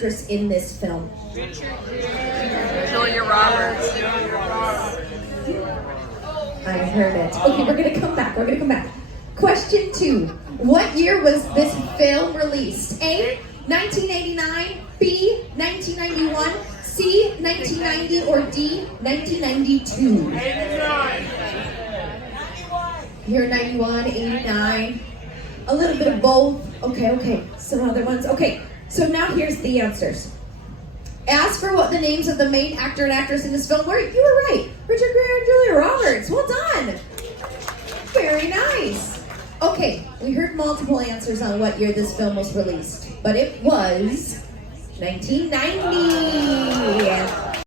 actress in this film? Julia Roberts. I heard it. Okay, we're gonna come back. Question 2. What year was this film released? A, 1989, B, 1991, C, 1990, or D, 1992? 89. Here, 91, 89, a little bit of both. Okay, some other ones. Okay, so now here's the answers. As for what the names of the main actor and actress in this film were, you were right. Richard Gere and Julia Roberts. Well done. Very nice. Okay, we heard multiple answers on what year this film was released, but it was 1990.